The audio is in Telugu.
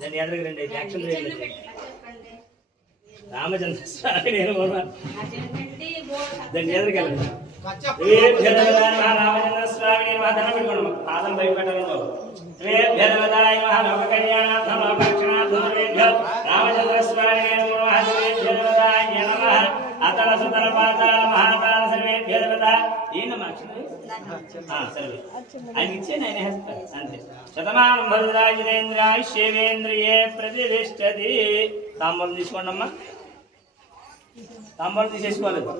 దాని ఎదురుగా రండి యాక్షన్ రామచంద్ర స్వామి నేను దాన్ని ఎదురుకెళ్ళండి రామచంద్ర స్వామి నేను ధనం పెట్టుకోండి పాదం బయట పెట్టాలి బాబు లోక కళ్యాణార్థం లోకక్షణార్థం రామచంద్ర స్వామి నేను అతల సుతల పాతాల మహాతాల సర్వేభ్య సర్వే ఆయన ఇచ్చేయండి ఆయన హేస్తారు అంతే శతమానం భద్రాజిరేంద్రాయుష్యేంద్రియే ప్రతిష్టతి తాంబూలం తీసుకోండి అమ్మా తాంబూలం తీసేసుకోవాలి లోక